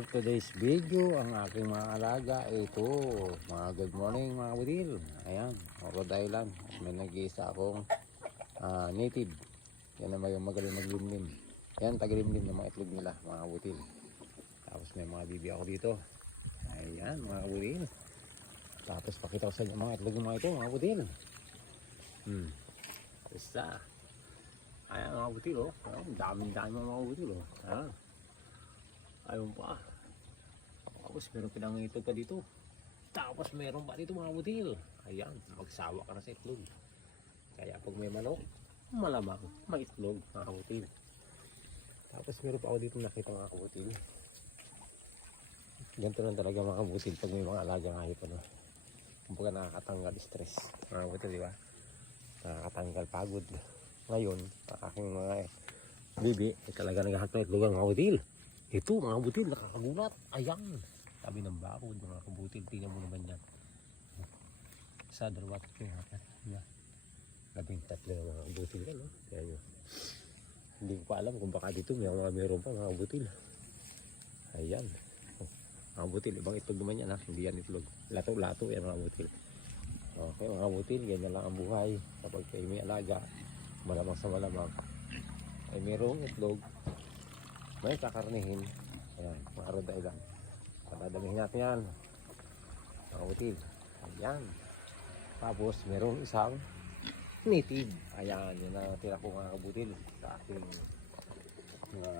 for today's video, ang aking mga alaga, ito, mga good morning mga budil. Ayan, Rhode Island. May nag-iisa akong native. Yan naman yung magaling maglimlim. Yan, tagilimlim ng mga itlog nila, mga budil. Tapos may mga bibi ako dito. Ayan, mga budil. Tapos pakita ko sa inyo mga itlog ng mga ito, mga budil. Isa. Ayan, mga budil, oh. Daming-dami mga budil, oh. Ayan. Ayun pa. Tapos meron pinangitog pa dito. Tapos meron pa dito mga budil. Ayan, magsawa ka na sa itlog. Kaya pag may manok, malamang may itlog mga budil. Tapos meron pa ako dito nakita mga budil. Ganito lang talaga mga budil pag may mga alagang hayop, ano. Kumbaga nakakatanggal stress mga budil, di ba? Nakakatanggal pagod. Ngayon, ang aking mga bibi ay talaga naghahanap ng itlog mga budil. Ito mga kabutil, nakakagulat. Ayan. Sabi ng bakod mga kabutil. Tingnan mo naman yan. Isa, dalawa, tatlo. Yan. 13 na mga kabutil yan. Ayan yun. Hindi ko pa alam kung baka dito meron pa mga kabutil. Ayan. Mga kabutil, ibang itlog naman yan. Hindi yan itlog. Lato-lato yan mga kabutil. Okay mga kabutil, ganyan lang ang buhay. Kapag kayo may alaga, malamang sa malamang, ay merong itlog, may kakarnihin. Ayan, mga Rhode Island. Patadamihin natin yan mga kabutil. Ayan. Tapos merong isang native. Ayan, yun ang tira ko mga kabutil sa aking mga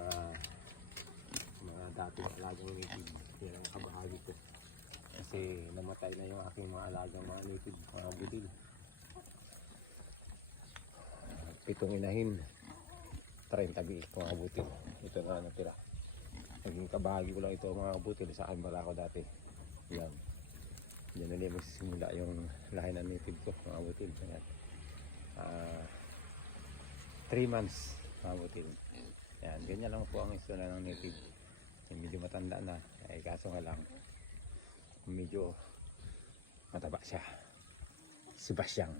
dating alagang native. Yan ang kabahagi ko kasi namatay na yung aking mga alagang mga native mga kabutil. 7 inahin, 30 biik mga kabutil. Ito na natira. Naging kabahagi ko lang ito mga kabutil. Saan bala ako dati. Yan. Diyan na magsisimula yung lahi ng native ko mga kabutil. 3 months mga kabutil. Yan. Ganyan lang po ang istorya ng native. Medyo matanda na. Ay kaso nga lang medyo mataba siya. Si Basyang.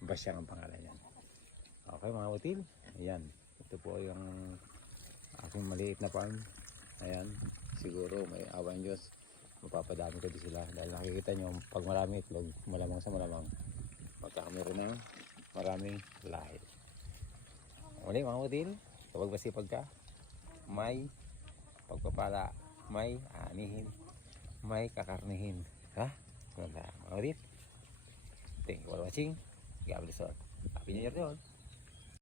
Basyang ang pangalan yan. Okay mga kabutil. Ayan. Ito po yung aking maliit na farm. Ayan, siguro may awan Diyos, mapapadami ko din sila. Dahil nakikita nyo, pag marami itlog, malamang sa malamang, magkakameron ng maraming lahi. Muli mga kabutil, kapag masipag ka, may pagpapala, may anihin, may kakarnihin. Ha? Mga kabutil, thank you for watching. God bless all. Happy New Year to all.